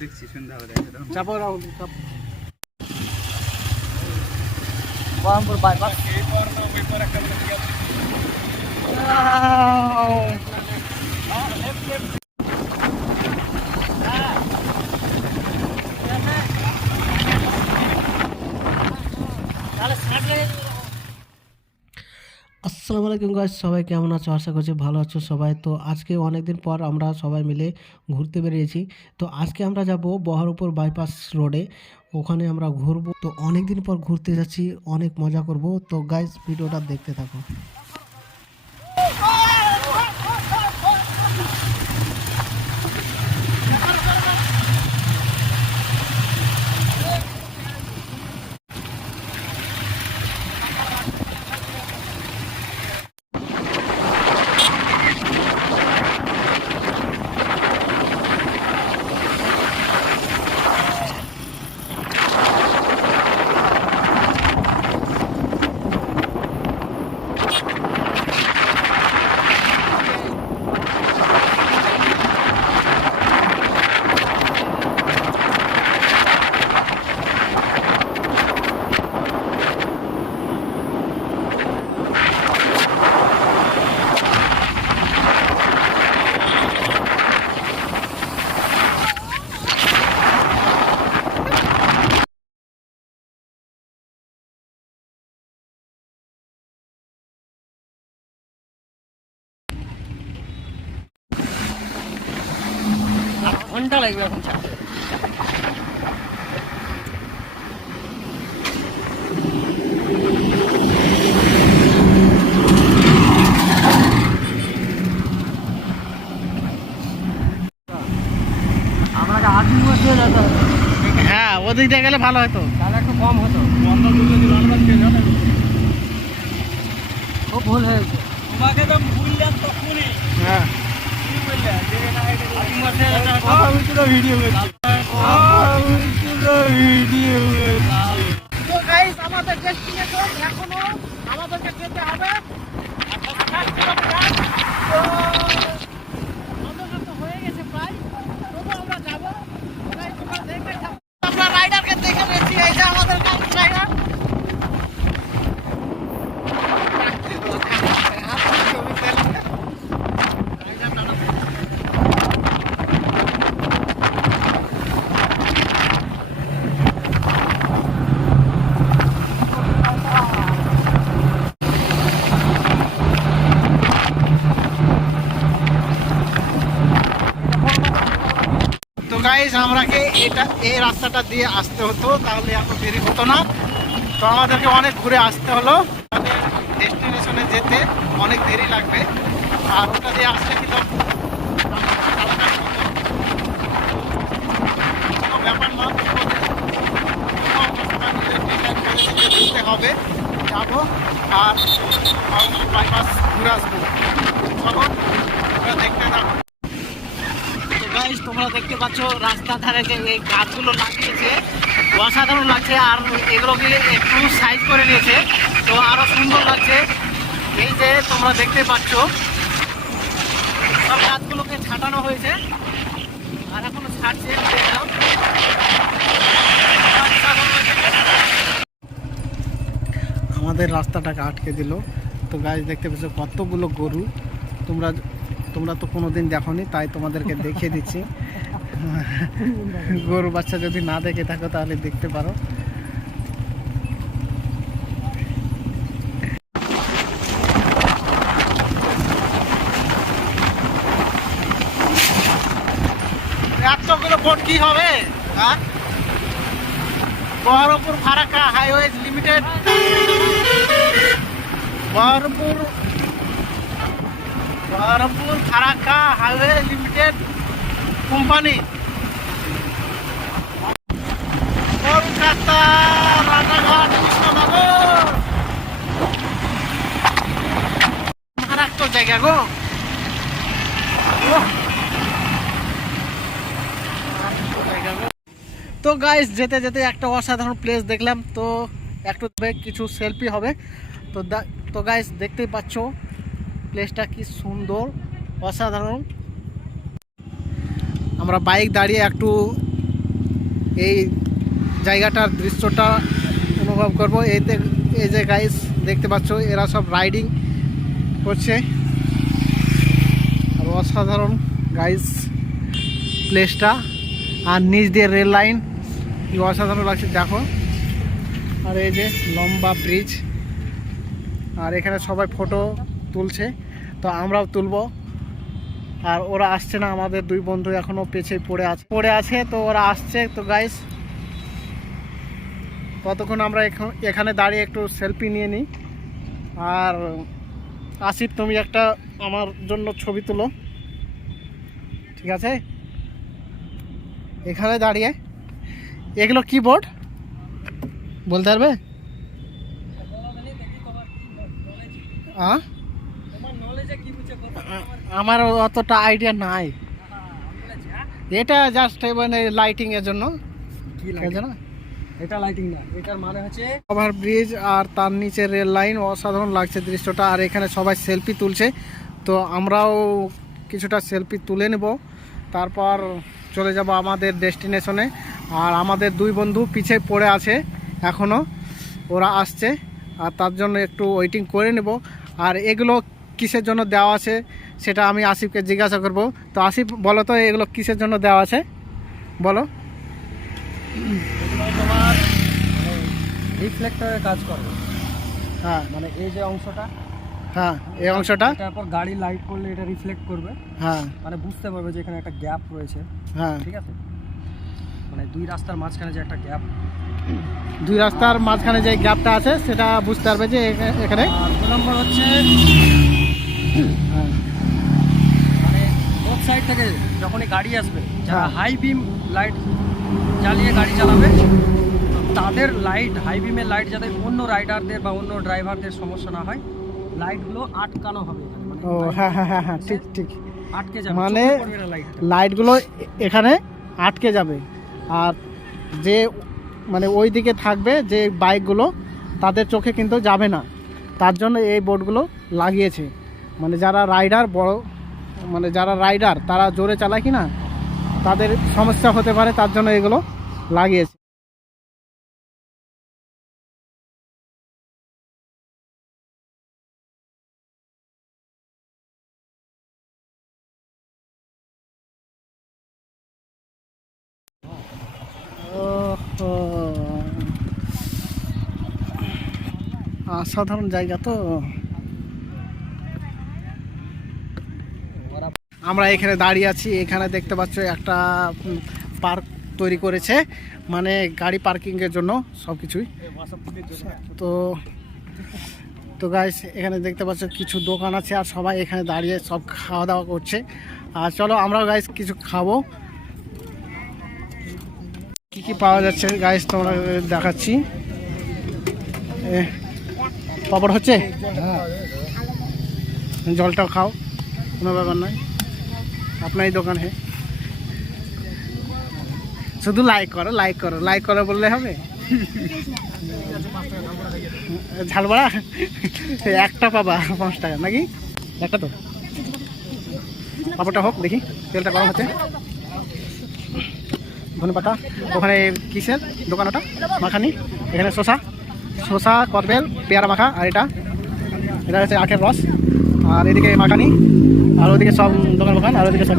দেখছি সন্ধ্যা হবে চাপো রাহুল চাপ। বাইপাস আসসালামু আলাইকুম গাছ সবাই কেমন আছো? আশা করছি ভালো আছো সবাই। তো আজকে অনেক দিন পর আমরা সবাই মিলে ঘুরতে বেরিয়েছি। তো আজকে আমরা যাব বহরপুর বাইপাস রোডে ওখানে আমরা ঘুরবো। তো অনেক দিন পর ঘুরতে যাচ্ছি, অনেক মজা করব। তো গাইস ভিডিওটা দেখতে থাকো। ঘণ্টা লাগবে এখন হবে হ্যাঁ ওদিক দিয়ে গেলে ভালো হতো। তাহলে একটু কম হতো। খুব ভুল হয়েছে তোমাকে তো ভুললাম তখনই। হ্যাঁ। ভিডিও ভিডিও আমাদের এখনও আমাদেরকে যেতে হবে আঠাশ কিলোমিটার তো আমাদের তো হয়ে গেছে প্রায় তবু আমরা যাব Guys, তোমরা দেখতে থাকো। আমরা রাইডারকে দেখে নিয়েছি এই যে আমাদের গাড়ি রাইডার তো গাইজ আমরাকে এটা, এই রাস্তাটা দিয়ে আসতে হতো, তাহলে এত দেরি হতো না। তো আমাদেরকে অনেক ঘুরে আসতে হলো। আমাদের ডেস্টিনেশনে যেতে অনেক দেরি লাগবে। আর ওটা দিয়ে আসলে ঘুরতে হবে। যাব আর বাইপাস ঘুরে আসব। চলো তোমরা দেখতে তো গাইস, তোমরা দেখতে পাচ্ছ রাস্তার ধারে যে এই গাছগুলো লাগিয়েছে, অসাধারণ লাগছে আর এগুলোকে একটু সাইজ করে নিয়েছে। তো আরও সুন্দর লাগছে। এই যে তোমরা দেখতে পাচ্ছ, সব গাছগুলোকে ছাটানো হয়েছে। আর এখনও ছাড়ছে আমাদের রাস্তাটাকে আটকে দিল। তো গাছ দেখতে পাচ্ছ কতগুলো গরু। তোমরা তোমরা তো কোনোদিন দেখোনি, তাই তোমাদেরকে দেখিয়ে দিচ্ছি। গরু বাচ্চা যদি না দেখে থাকো, তাহলে দেখতে পারো। এতগুলো বোট কি হবে? Farakka highways limited. Baharampur Baharampur Farakka highway limited company. Kolkata Ranaghat Krishnanagar. মারাত্মক জায়গা গো। তো গাইস যেতে যেতে একটা অসাধারণ প্লেস দেখলাম। তো একটু কিছু সেলফি হবে। তো তো গাইস দেখতেই পাচ্ছ। প্লেসটা কি সুন্দর, অসাধারণ। আমরা বাইক দাঁড়িয়ে একটু এই জায়গাটার দৃশ্যটা অনুভব করব। এই এই যে গাইস দেখতে পাচ্ছ, এরা সব রাইডিং করছে। আর অসাধারণ গাইস প্লেসটা আর নিচ দিয়ে রেল লাইন কি অসাধারণ লাগছে, দেখো। আর এই যে লম্বা ব্রিজ আর এখানে সবাই ফটো তুলছে। তো আমরাও তুলবো। আর ওরা আসছে না, আমাদের দুই বন্ধু এখনও পেছে পড়ে আছে। পড়ে আছে, তো ওরা আসছে। তো গাইস ততক্ষণ আমরা এখন- দাঁড়িয়ে একটু সেলফি নিয়ে নিই। আর আসিফ, তুমি একটা আমার জন্য ছবি তুলো। ঠিক আছে? এখানে দাঁড়িয়ে। এগুলো কি বোর্ড বলতে পারবে? আ? তোমার নলেজে কি বুঝে কথা আ- আমার অতটা আইডিয়া নাই। এটা জাস্ট মানে লাইটিং এর জন্য। কি জন্য এটা লাইটিং না এটার মানে হচ্ছে ওভার ব্রিজ আর তার নিচে রেল লাইন অসাধারণ লাগছে দৃশ্যটা। আর এখানে সবাই সেলফি তুলছে। তো আমরাও কিছুটা সেলফি তুলে নেব। তারপর চলে যাব আমাদের ডেস্টিনেশনে আর আমাদের দুই বন্ধু পিছে পড়ে আছে এখনও ওরা আসছে। আর তার জন্য একটু ওয়েটিং করে নেব। আর এগুলো কিসের জন্য দেওয়া আছে? সেটা আমি আসিফকে জিজ্ঞাসা করব। তো আসিফ বলো তো এগুলো কিসের জন্য দেওয়া আছে? বলো। তোমার রিফ্লেক্টরের কাজ করবে। হ্যাঁ। মানে এই যে অংশটা হ্যাঁ এই অংশটা। তারপর গাড়ি লাইট করলে এটা রিফ্লেক্ট করবে। হ্যাঁ। মানে বুঝতে পারবে যে এখানে একটা গ্যাপ রয়েছে। হ্যাঁ। ঠিক আছে? মানে দুই রাস্তার মাঝখানে যে একটা গ্যাপ দুই রাস্তার মাঝখানে যে গ্যাপটা আছে সেটা বুঝতে পারবে যে এখানে। নম্বর হচ্ছে হ্যাঁ, সাইড থেকে যখনই গাড়ি আসবে যারা। হাই বিম লাইট জ্বালিয়ে গাড়ি চালাবে তাদের লাইট হাই বিমের লাইট যাতে অন্য রাইডারদের বা অন্য ড্রাইভারদের সমস্যা না হয় লাইটগুলো আটকানো হবে মানে ও হ্যাঁ হ্যাঁ হ্যাঁ হ্যাঁ ঠিক ঠিক আটকে যাবে মানে লাইটগুলো এখানে আটকে যাবে। আর যে মানে ওই দিকে থাকবে যে বাইকগুলো তাদের চোখে কিন্তু যাবে না। তার জন্য এই বোর্ডগুলো লাগিয়েছে। মানে যারা রাইডার বড় মানে যারা রাইডার, তারা জোরে চালায় কি না তাদের সমস্যা হতে পারে, তার জন্য এগুলো লাগিয়েছে। অসাধারণ জায়গা তো আমরা এখানে দাঁড়িয়ে আছি এখানে দেখতে পাচ্ছ একটা পার্ক তৈরি করেছে মানে গাড়ি পার্কিংয়ের জন্য সব কিছুই তো তো গাইস এখানে দেখতে পাচ্ছ কিছু দোকান আছে আর সবাই এখানে দাঁড়িয়ে সব খাওয়া দাওয়া করছে। আর চলো আমরাও গাইস কিছু খাব। কি কি পাওয়া যাচ্ছে গাইস তোমরা দেখাচ্ছি। পাপড় হচ্ছে? জলটাও খাও কোনো ব্যাপার নয়। আপনার এই দোকান। হে শুধু লাইক করো লাইক করো। লাইক করো বললে হবে? ঝালবড়া? একটা পাবা, পাঁচ টাকা। নাকি? একটা তো? পাপড়টা হোক, দেখি। তেলটা গরম হচ্ছে। ধনে পাতা। ওখানে কিসের দোকান ওটা? মাখানি। এখানে শসা। শসা, কদবেল, পেয়ারা মাখা, আর এটা। এটা হচ্ছে আখের রস। আর এদিকে মাখানি। আর ওদিকে সব দোকান দোকান আর ওদিকে সব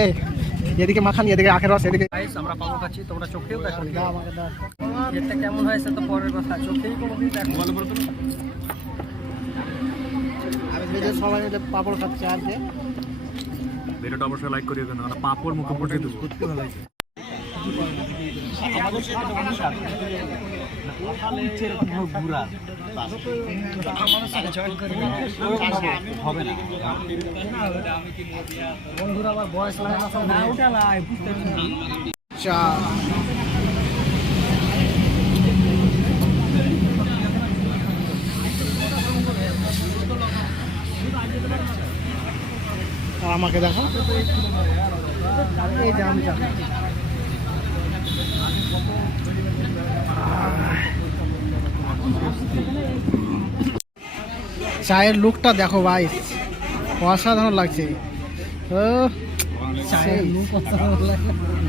এই এদিকে মাখানি এদিকে আখের রস এদিকে আমরা পাবো খাচ্ছি তোমরা চোখেও দেখো নি। এটা কেমন হয়েছে তো পরের কথা চোখেই কোনোদিন দেখো ভালো করে এই যে সবাই মিলে পাপড় খাচ্ছে আর যে ভিডিওটা অবশ্যই লাইক কারণ পাপড় মুখে পড়ে দেবো। বন্ধুরা আমার বয়স লাগে না সব ওটা লাই বুঝতে চা আর আমাকে দেখো। এই যে আমি চায়ের লুকটা দেখো ভাই অসাধারণ লাগছে।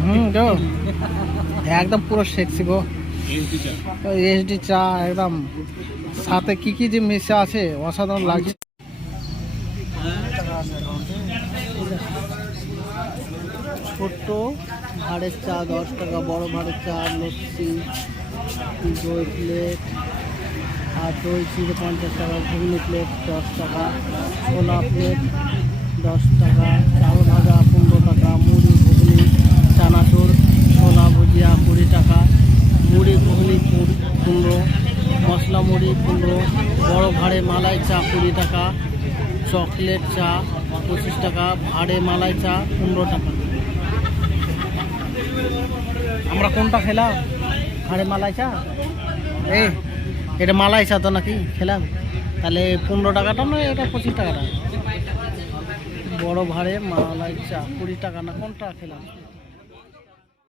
হুম গো। একদম পুরো সেক্সি গো। এসডি চা। একদম। সাথে কি কি যে মিশে আছে অসাধারণ লাগছে। ছোট্ট ভাড়ের চা দশ টাকা বড় ভাড়ের চা লস্যি দই প্লেট আর দই চিড়ে পঞ্চাশ টাকা ঘুগনি প্লেট দশ টাকা ছোলা প্লেট দশ টাকা চাল ভাজা, পনেরো টাকা মুড়ি ঘুগনি, চানাচুর, ছোলা ভুজিয়া কুড়ি টাকা, মুড়ি ঘুগনি পনেরো মশলা মুড়ি পনেরো বড় ভাড়ে মালাই চা কুড়ি টাকা, চকলেট চা পঁচিশ টাকা, ভাড়ে মালাই চা পনেরো টাকা। আমরা কোনটা খেলাম? ভাড়ে মালাই চা? এই এটা মালাই তো নাকি খেলাম? তাহলে পনেরো টাকাটা না, এটা পঁচিশ টাকাটা? বড় ভাড়ে মালাই চা, কুড়ি টাকা না, কোনটা খেলাম?